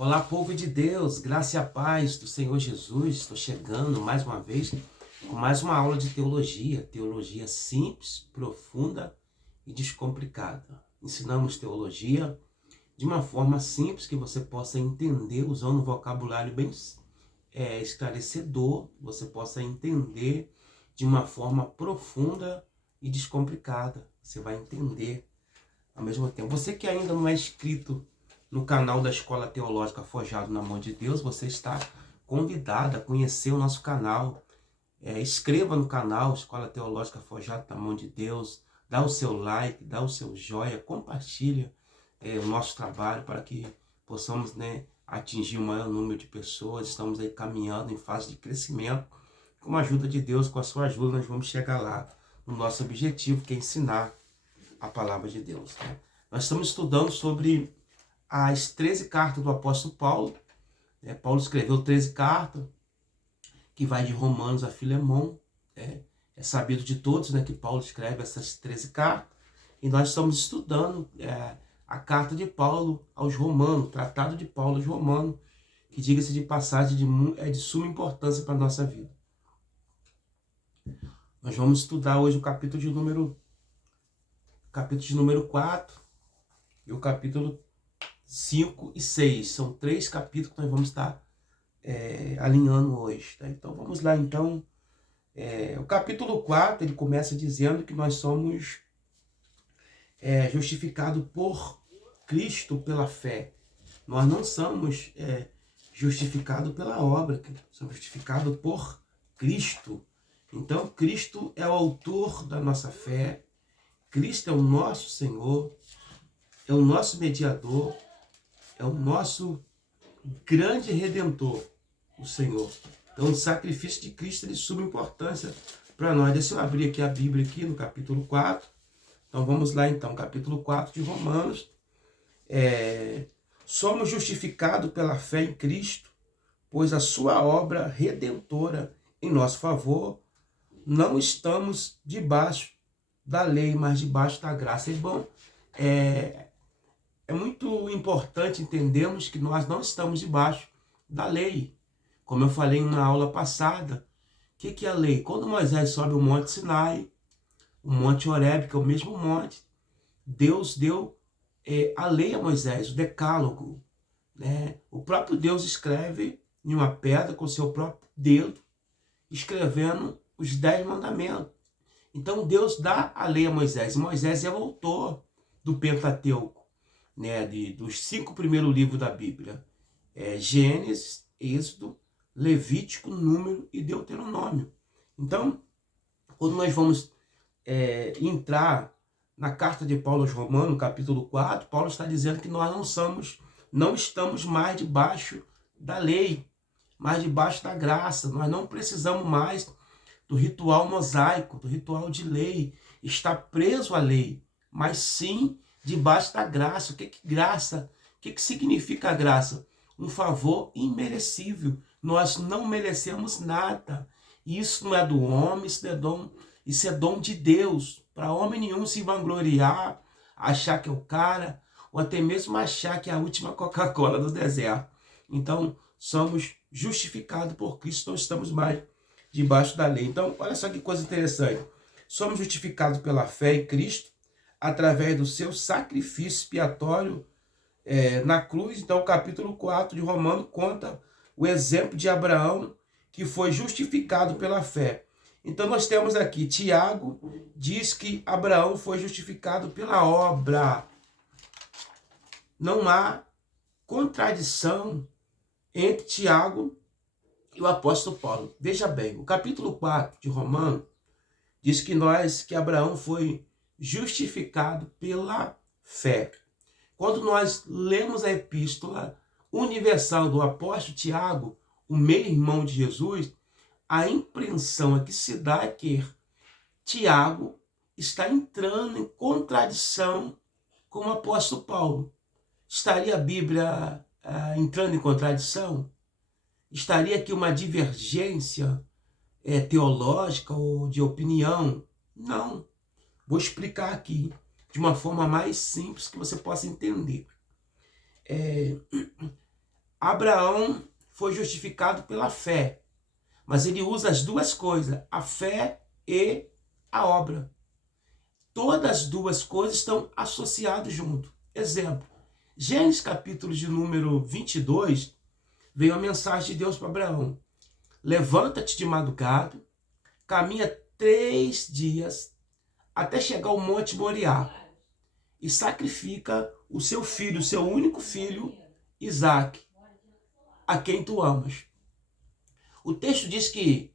Olá, povo de Deus, graça e a paz do Senhor Jesus. Estou chegando mais uma vez com mais uma aula de teologia. Teologia simples, profunda e descomplicada. Ensinamos teologia de uma forma simples que você possa entender, usando um vocabulário bem esclarecedor, você possa entender de uma forma profunda e descomplicada. Você vai entender ao mesmo tempo. Você que ainda não é inscrito no canal da Escola Teológica Forjado na Mão de Deus, você está convidado a conhecer o nosso canal. Inscreva no canal Escola Teológica Forjado na Mão de Deus, dá o seu like, dá o seu joia, compartilha o nosso trabalho para que possamos atingir o maior número de pessoas. Estamos aí caminhando em fase de crescimento. Com a ajuda de Deus, com a sua ajuda, nós vamos chegar lá no nosso objetivo, que é ensinar a palavra de Deus. Nós estamos estudando sobre as 13 cartas do apóstolo Paulo. Paulo escreveu 13 cartas, que vai de Romanos a Filemão. É sabido de todos que Paulo escreve essas 13 cartas. E nós estamos estudando a carta de Paulo aos Romanos, o tratado de Paulo aos Romanos, que, diga-se de passagem, é de suma importância para a nossa vida. Nós vamos estudar hoje o capítulo de número 4 e o capítulo 5 e 6. São 3 capítulos que nós vamos estar alinhando hoje. Tá? Então vamos lá. Então, o capítulo 4 ele começa dizendo que nós somos justificados por Cristo pela fé. Nós não somos justificados pela obra, somos justificados por Cristo. Então Cristo é o autor da nossa fé, Cristo é o nosso Senhor, é o nosso mediador, é o nosso grande redentor, o Senhor. Então o sacrifício de Cristo é de suma importância para nós. Deixa eu abrir aqui a Bíblia aqui no capítulo 4. Então vamos lá então, capítulo 4 de Romanos. Somos justificados pela fé em Cristo, pois a sua obra redentora em nosso favor, não estamos debaixo da lei, mas debaixo da graça. É muito importante entendermos que nós não estamos debaixo da lei. Como eu falei em uma aula passada, o que é a lei? Quando Moisés sobe o Monte Sinai, o Monte Horebe, que é o mesmo monte, Deus deu a lei a Moisés, o decálogo. O próprio Deus escreve em uma pedra com seu próprio dedo, escrevendo os 10 mandamentos. Então Deus dá a lei a Moisés, e Moisés é o autor do Pentateuco, dos 5 primeiros livros da Bíblia. Gênesis, Êxodo, Levítico, Número e Deuteronômio. Então, quando nós vamos entrar na carta de Paulo aos Romanos, capítulo 4, Paulo está dizendo que nós não estamos mais debaixo da lei, mas debaixo da graça. Nós não precisamos mais do ritual mosaico, do ritual de lei, está preso à lei, mas sim debaixo da graça. O que é graça? O que significa a graça? Um favor imerecível. Nós não merecemos nada. Isso não é do homem, isso é dom de Deus. Para homem nenhum se vangloriar, achar que é o cara, ou até mesmo achar que é a última Coca-Cola do deserto. Então, somos justificados por Cristo, não estamos mais debaixo da lei. Então, olha só que coisa interessante. Somos justificados pela fé em Cristo, através do seu sacrifício expiatório na cruz. Então, o capítulo 4 de Romanos conta o exemplo de Abraão, que foi justificado pela fé. Então, nós temos aqui, Tiago diz que Abraão foi justificado pela obra. Não há contradição entre Tiago e o apóstolo Paulo. Veja bem, o capítulo 4 de Romanos diz que Abraão foi justificado pela fé. Quando nós lemos a epístola universal do apóstolo Tiago, o meio-irmão de Jesus, a impressão que se dá é que Tiago está entrando em contradição com o apóstolo Paulo. Estaria a Bíblia entrando em contradição? Estaria aqui uma divergência teológica ou de opinião? Não. Vou explicar aqui de uma forma mais simples que você possa entender. Abraão foi justificado pela fé, mas ele usa as duas coisas, a fé e a obra. Todas as duas coisas estão associadas junto. Exemplo, Gênesis capítulo de número 22, veio a mensagem de Deus para Abraão. Levanta-te de madrugada, caminha 3 dias até chegar ao Monte Moriá e sacrifica o seu filho, o seu único filho, Isaque, a quem tu amas. O texto diz que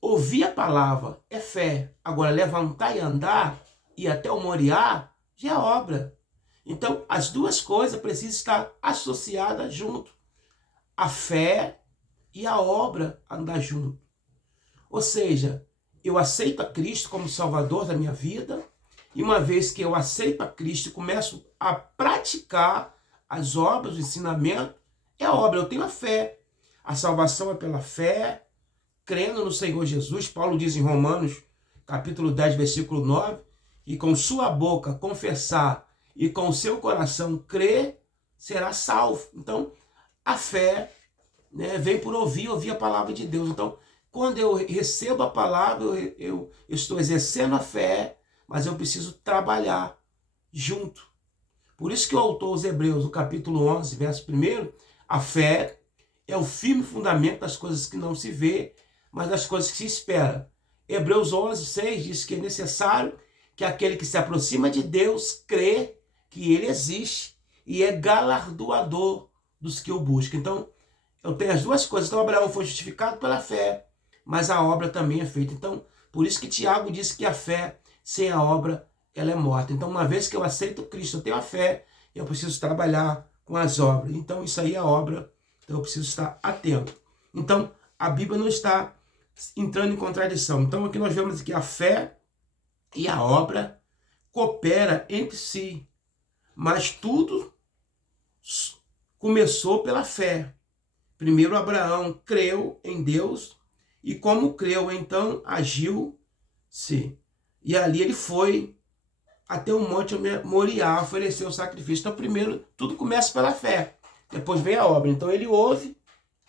ouvir a palavra é fé. Agora, levantar e andar, e até o Moriá, já é obra. Então, as duas coisas precisam estar associadas junto. A fé e a obra andar junto. Ou seja, eu aceito a Cristo como Salvador da minha vida, e uma vez que eu aceito a Cristo e começo a praticar as obras, o ensinamento, é a obra. Eu tenho a fé. A salvação é pela fé, crendo no Senhor Jesus. Paulo diz em Romanos, capítulo 10, versículo 9, e com sua boca confessar e com seu coração crer, será salvo. Então, a fé, né, vem por ouvir a palavra de Deus. Então, quando eu recebo a palavra, eu estou exercendo a fé, mas eu preciso trabalhar junto. Por isso que o autor aos Hebreus, no capítulo 11, verso 1, a fé é o firme fundamento das coisas que não se vê, mas das coisas que se espera. Hebreus 11, 6 diz que é necessário que aquele que se aproxima de Deus crê que ele existe e é galardoador dos que o buscam. Então, eu tenho as duas coisas. Então, Abraão foi justificado pela fé, mas a obra também é feita. Então, por isso que Tiago disse que a fé sem a obra, ela é morta. Então, uma vez que eu aceito Cristo, eu tenho a fé, eu preciso trabalhar com as obras. Então, isso aí é a obra. Então, eu preciso estar atento. Então, a Bíblia não está entrando em contradição. Então, aqui nós vemos que a fé e a obra cooperam entre si. Mas tudo começou pela fé. Primeiro, Abraão creu em Deus e como creu, então agiu-se. E ali ele foi até o Monte Moriá, oferecer o sacrifício. Então, primeiro, tudo começa pela fé. Depois vem a obra. Então, ele ouve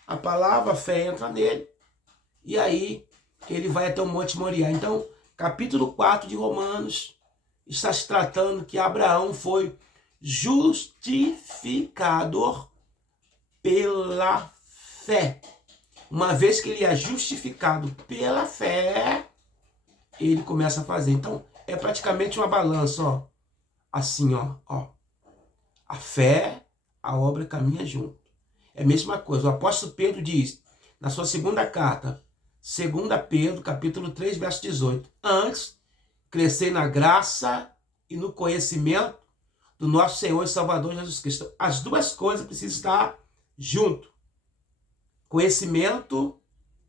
a palavra, a fé entra nele. E aí, ele vai até o Monte Moriá. Então, capítulo 4 de Romanos está se tratando que Abraão foi justificado pela fé. Uma vez que ele é justificado pela fé, ele começa a fazer. Então, é praticamente uma balança, ó. Assim, ó. A fé, a obra caminha junto. É a mesma coisa. O apóstolo Pedro diz, na sua segunda carta, 2 Pedro, capítulo 3, verso 18. Antes, crescer na graça e no conhecimento do nosso Senhor e Salvador Jesus Cristo. As duas coisas precisam estar junto. Conhecimento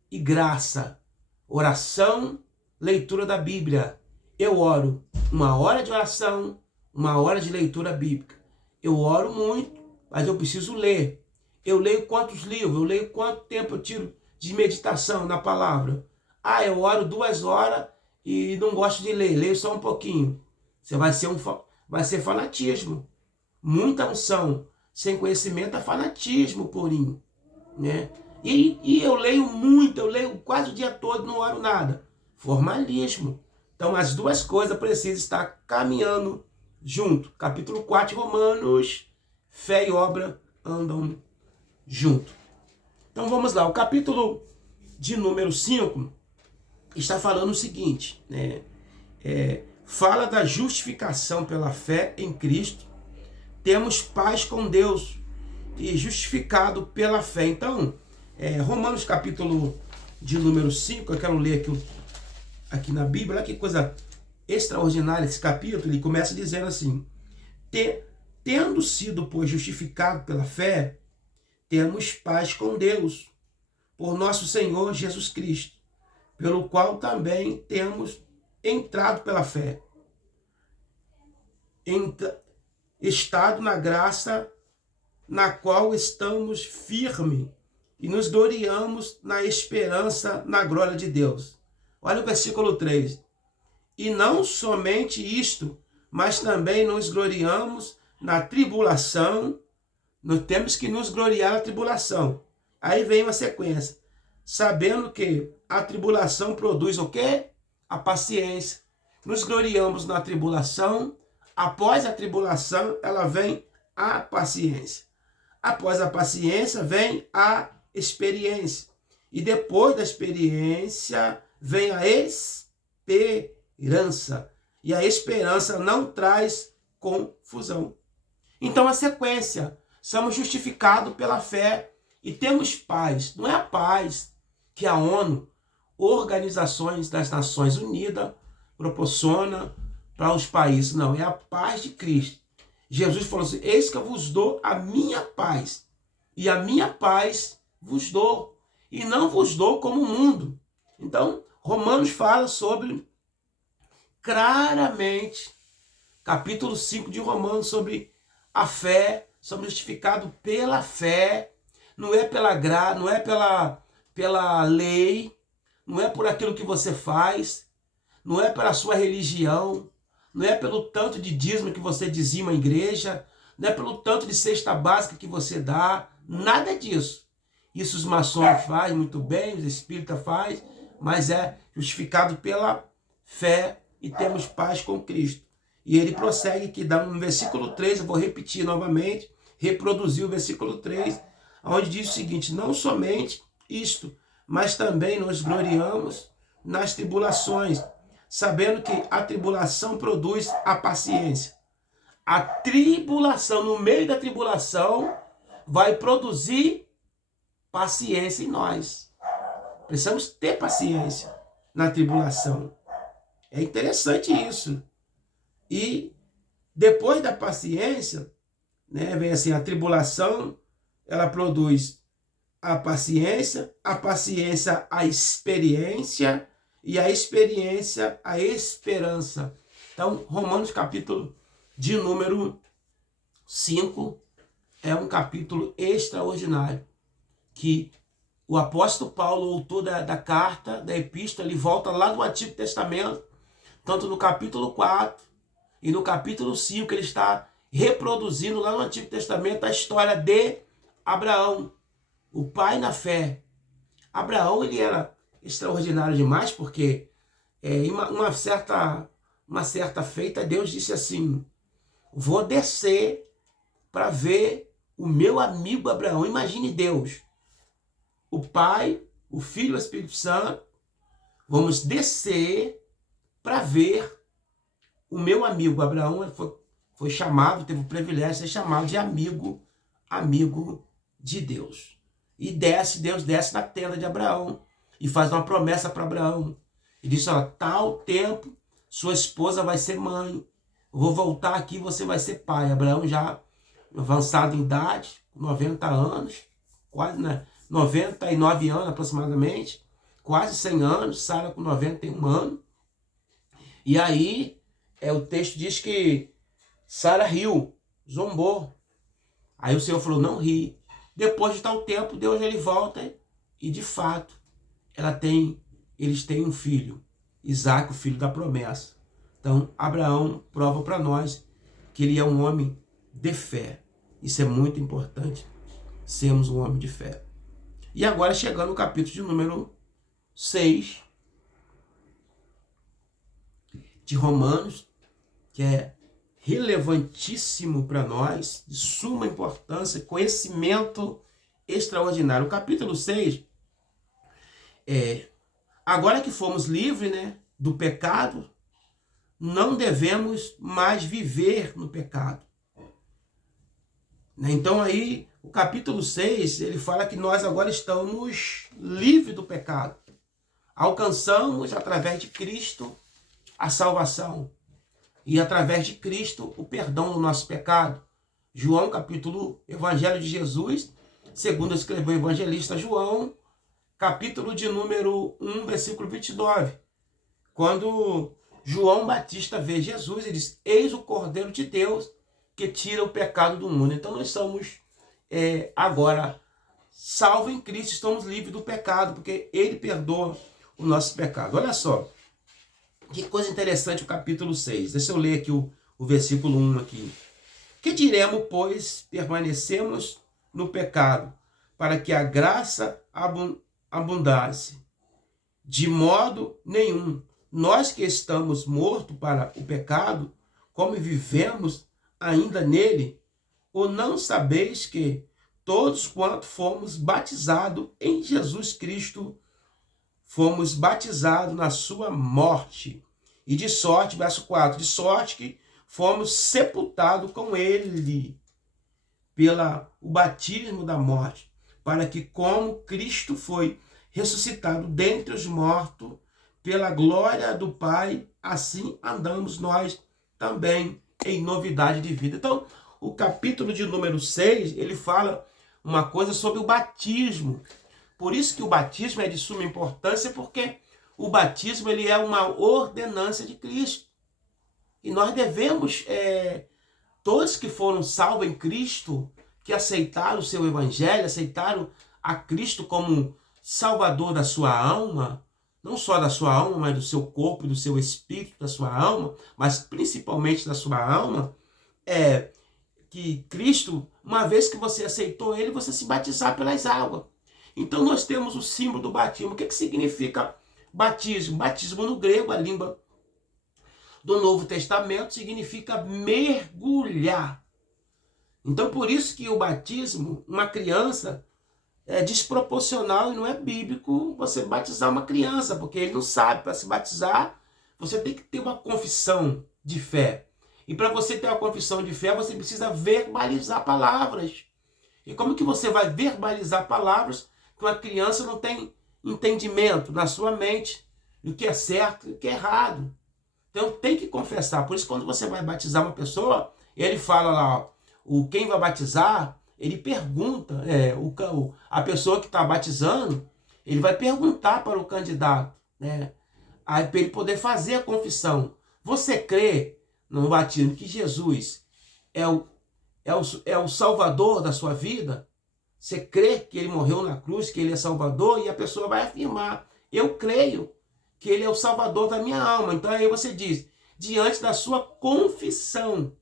e graça. Oração, leitura da Bíblia. Eu oro 1 hora de oração, 1 hora de leitura bíblica. Eu oro muito, mas eu preciso ler. Eu leio quantos livros? Eu leio quanto tempo eu tiro de meditação na palavra? Ah, eu oro 2 horas e não gosto de ler. Leio só um pouquinho. Você vai ser fanatismo. Muita unção. Sem conhecimento é fanatismo purinho, né? E eu leio muito, eu leio quase o dia todo, não oro nada. Formalismo. Então, as duas coisas precisam estar caminhando junto. Capítulo 4 de Romanos, fé e obra andam junto. Então, vamos lá. O capítulo de número 5 está falando o seguinte, né? Fala da justificação pela fé em Cristo. Temos paz com Deus e justificado pela fé. Então, Romanos capítulo de número 5, eu quero ler aqui na Bíblia, olha que coisa extraordinária esse capítulo, ele começa dizendo assim, tendo sido, pois, justificado pela fé, temos paz com Deus, por nosso Senhor Jesus Cristo, pelo qual também temos entrado pela fé, estado na graça na qual estamos firmes e nos gloriamos na esperança, na glória de Deus. Olha o versículo 3. E não somente isto, mas também nos gloriamos na tribulação, Nós temos que nos gloriar na tribulação. Aí vem uma sequência. Sabendo que a tribulação produz o quê? A paciência. Nos gloriamos na tribulação. Após a tribulação, ela vem a paciência. Após a paciência, vem a experiência. E depois da experiência, vem a esperança. E a esperança não traz confusão. Então, a sequência. Somos justificados pela fé e temos paz. Não é a paz que a ONU, Organizações das Nações Unidas, proporciona para os países. Não, é a paz de Cristo. Jesus falou assim, eis que eu vos dou a minha paz. E a minha paz vos dou. E não vos dou como o mundo. Então, Romanos fala sobre, claramente, capítulo 5 de Romanos, sobre a fé. Somos justificados pela fé. Não é pela graça, não é pela lei. Não é por aquilo que você faz. Não é pela sua religião. Não é pelo tanto de dízimo que você dizima a igreja. Não é pelo tanto de cesta básica que você dá. Nada disso. Isso os maçons fazem muito bem, os espíritas fazem, mas é justificado pela fé e temos paz com Cristo. E ele prossegue que dá no versículo 3, eu vou repetir novamente, reproduzir o versículo 3, onde diz o seguinte, não somente isto, mas também nos gloriamos nas tribulações, sabendo que a tribulação produz a paciência. A tribulação, no meio da tribulação, vai produzir paciência em nós. Precisamos ter paciência na tribulação. É interessante isso. E depois da paciência, né, vem assim, a tribulação, ela produz a paciência a experiência, e a experiência a esperança. Então, Romanos capítulo de número 5 é um capítulo extraordinário, que o apóstolo Paulo, o autor da carta, da epístola, ele volta lá do Antigo Testamento, tanto no capítulo 4 e no capítulo 5, ele está reproduzindo lá no Antigo Testamento a história de Abraão, o pai na fé. Abraão, ele era extraordinário demais, porque em uma certa feita, Deus disse assim, vou descer para ver o meu amigo Abraão. Imagine Deus, o Pai, o Filho e o Espírito Santo, vamos descer para ver o meu amigo. Abraão foi chamado, teve o privilégio de ser chamado de amigo de Deus. E Deus desce na tenda de Abraão e faz uma promessa para Abraão. E diz, ó, tal tempo sua esposa vai ser mãe, eu vou voltar aqui, você vai ser pai. Abraão já avançado em idade, 90 anos, quase, né? 99 anos aproximadamente, quase 100 anos, Sara com 91 anos. E aí, o texto diz que Sara riu, zombou. Aí o Senhor falou, não ri. Depois de tal tempo, Deus ele volta e de fato, eles têm um filho, Isaac, o filho da promessa. Então, Abraão prova para nós que ele é um homem de fé. Isso é muito importante, sermos um homem de fé. E agora chegando no capítulo de número 6 de Romanos, que é relevantíssimo para nós, de suma importância, conhecimento extraordinário. O capítulo 6, agora que fomos livres, né, do pecado, não devemos mais viver no pecado. Então aí, o capítulo 6, ele fala que nós agora estamos livres do pecado. Alcançamos, através de Cristo, a salvação. E através de Cristo, o perdão do nosso pecado. João, Evangelho de Jesus, segundo escreveu o evangelista João, capítulo de número 1, versículo 29. Quando João Batista vê Jesus, ele diz, eis o Cordeiro de Deus que tira o pecado do mundo. Então nós somos agora salvos em Cristo, estamos livres do pecado, porque ele perdoa o nosso pecado. Olha só, que coisa interessante o capítulo 6. Deixa eu ler aqui o versículo 1 aqui. Que diremos, pois, permanecemos no pecado, para que a graça abundasse? De modo nenhum. Nós que estamos mortos para o pecado, como vivemos ainda nele? Ou não sabeis que todos quanto fomos batizados em Jesus Cristo, fomos batizados na sua morte? E de sorte, verso 4, de sorte que fomos sepultados com ele pelo batismo da morte, para que, como Cristo foi ressuscitado dentre os mortos, pela glória do Pai, assim andamos nós também em novidade de vida. Então, o capítulo de número 6, ele fala uma coisa sobre o batismo. Por isso que o batismo é de suma importância, porque o batismo ele é uma ordenança de Cristo. E nós devemos, todos que foram salvos em Cristo, que aceitaram o seu evangelho, aceitaram a Cristo como salvador da sua alma, não só da sua alma, mas do seu corpo, do seu espírito, da sua alma, mas principalmente da sua alma, que Cristo, uma vez que você aceitou ele, você se batizar pelas águas. Então nós temos o símbolo do batismo. O que significa batismo? Batismo no grego, a língua do Novo Testamento, significa mergulhar. Então por isso que o batismo, uma criança, é desproporcional e não é bíblico você batizar uma criança, porque ele não sabe. Para se batizar, você tem que ter uma confissão de fé. E para você ter uma confissão de fé, você precisa verbalizar palavras. E como que você vai verbalizar palavras que uma criança não tem entendimento na sua mente do que é certo e do que é errado? Então tem que confessar. Por isso, quando você vai batizar uma pessoa, ele fala lá, quem vai batizar, ele pergunta, a pessoa que está batizando, ele vai perguntar para o candidato, né? Aí para ele poder fazer a confissão. Você crê no batismo que Jesus é o Salvador da sua vida? Você crê que ele morreu na cruz, que ele é Salvador? E a pessoa vai afirmar, eu creio que ele é o Salvador da minha alma. Então aí você diz, diante da sua confissão,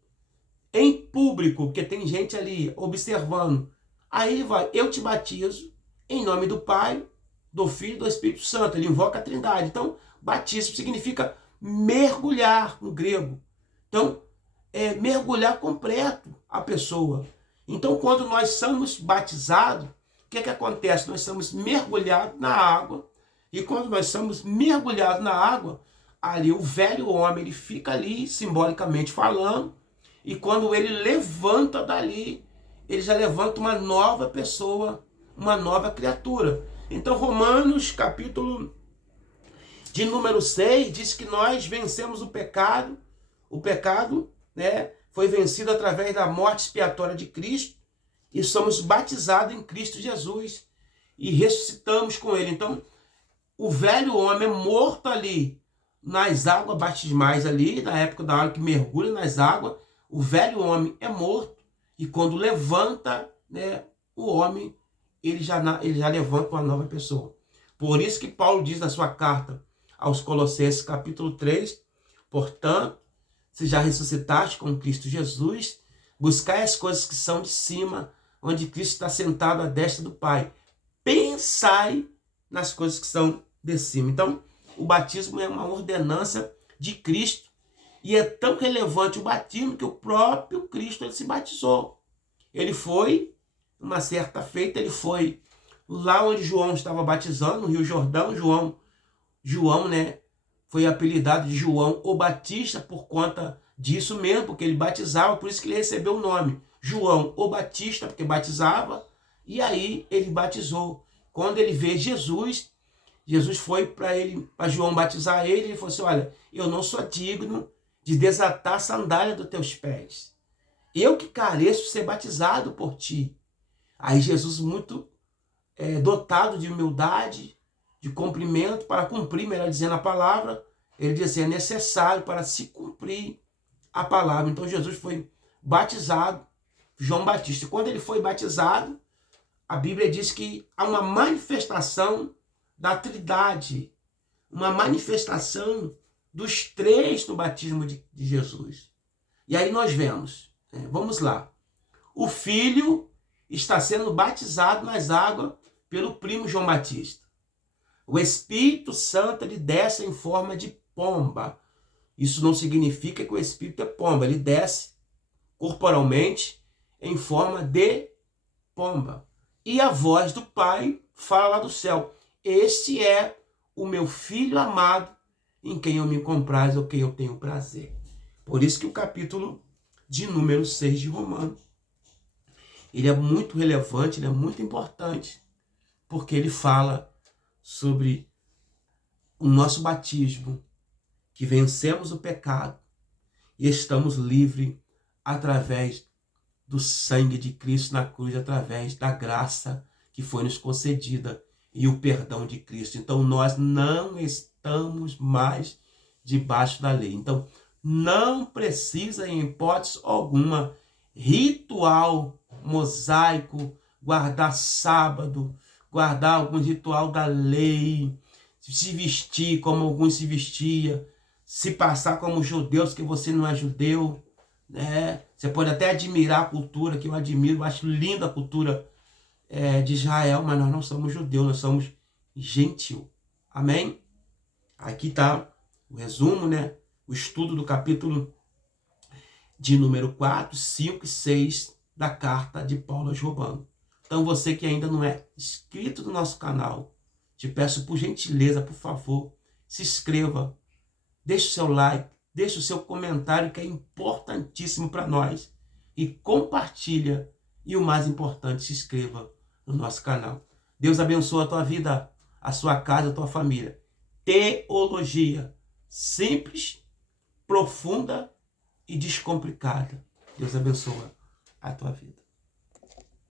em público, porque tem gente ali observando, aí ele vai, eu te batizo em nome do Pai, do Filho e do Espírito Santo. Ele invoca a Trindade. Então, batismo significa mergulhar no grego. Então, mergulhar completo a pessoa. Então, quando nós somos batizados, o que acontece? Nós somos mergulhados na água. E quando nós somos mergulhados na água, ali o velho homem, ele fica ali, simbolicamente falando, e quando ele levanta dali, ele já levanta uma nova pessoa, uma nova criatura. Então, Romanos, capítulo de número 6, diz que nós vencemos o pecado. O pecado, né, foi vencido através da morte expiatória de Cristo, e somos batizados em Cristo Jesus, e ressuscitamos com ele. Então, o velho homem é morto ali, nas águas batismais ali, na época da água que mergulha nas águas, o velho homem é morto, e quando levanta, né, o homem, ele já levanta uma nova pessoa. Por isso que Paulo diz na sua carta aos Colossenses, capítulo 3, portanto, se já ressuscitaste com Cristo Jesus, buscai as coisas que são de cima, onde Cristo está sentado à destra do Pai. Pensai nas coisas que são de cima. Então, o batismo é uma ordenança de Cristo. E é tão relevante o batismo que o próprio Cristo ele se batizou. Ele foi, uma certa feita, ele foi lá onde João estava batizando, no Rio Jordão. João, né, foi apelidado de João o Batista por conta disso mesmo, porque ele batizava, por isso que ele recebeu o nome João o Batista, porque batizava, e aí ele batizou. Quando ele vê Jesus foi para João batizar ele, ele falou assim, olha, eu não sou digno de desatar a sandália dos teus pés. Eu que careço ser batizado por ti. Aí Jesus, muito dotado de humildade, de cumprimento, para cumprir, melhor dizendo, a palavra, ele diz assim, é necessário para se cumprir a palavra. Então Jesus foi batizado, João Batista. Quando ele foi batizado, a Bíblia diz que há uma manifestação da Trindade, uma manifestação dos três no batismo de Jesus. E aí nós vemos, Vamos lá. O filho está sendo batizado nas águas pelo primo João Batista. O Espírito Santo ele desce em forma de pomba. Isso não significa que o Espírito é pomba. Ele desce corporalmente em forma de pomba. E a voz do Pai fala lá do céu: este é o meu filho amado, em quem eu me comprazo, ou quem eu tenho prazer. Por isso que o capítulo de número 6 de Romanos, ele é muito relevante, ele é muito importante, porque ele fala sobre o nosso batismo, que vencemos o pecado e estamos livres através do sangue de Cristo na cruz, através da graça que foi nos concedida e o perdão de Cristo. Então nós não estamos mais debaixo da lei. Então não precisa, em hipótese alguma, ritual mosaico, guardar sábado, guardar algum ritual da lei, se vestir como alguns se vestia, se passar como judeus, que você não é judeu, né? Você pode até admirar a cultura, que eu admiro, eu acho linda a cultura de Israel, mas nós não somos judeus, nós somos gentil. Amém? Aqui está o resumo, né? O estudo do capítulo de número 4, 5 e 6 da carta de Paulo aos Romanos. Então você que ainda não é inscrito no nosso canal, te peço por gentileza, por favor, se inscreva, deixe o seu like, deixe o seu comentário, que é importantíssimo para nós, e compartilha, e o mais importante, se inscreva no nosso canal. Deus abençoe a tua vida, a sua casa, a tua família. Teologia simples, profunda e descomplicada. Deus abençoe a tua vida.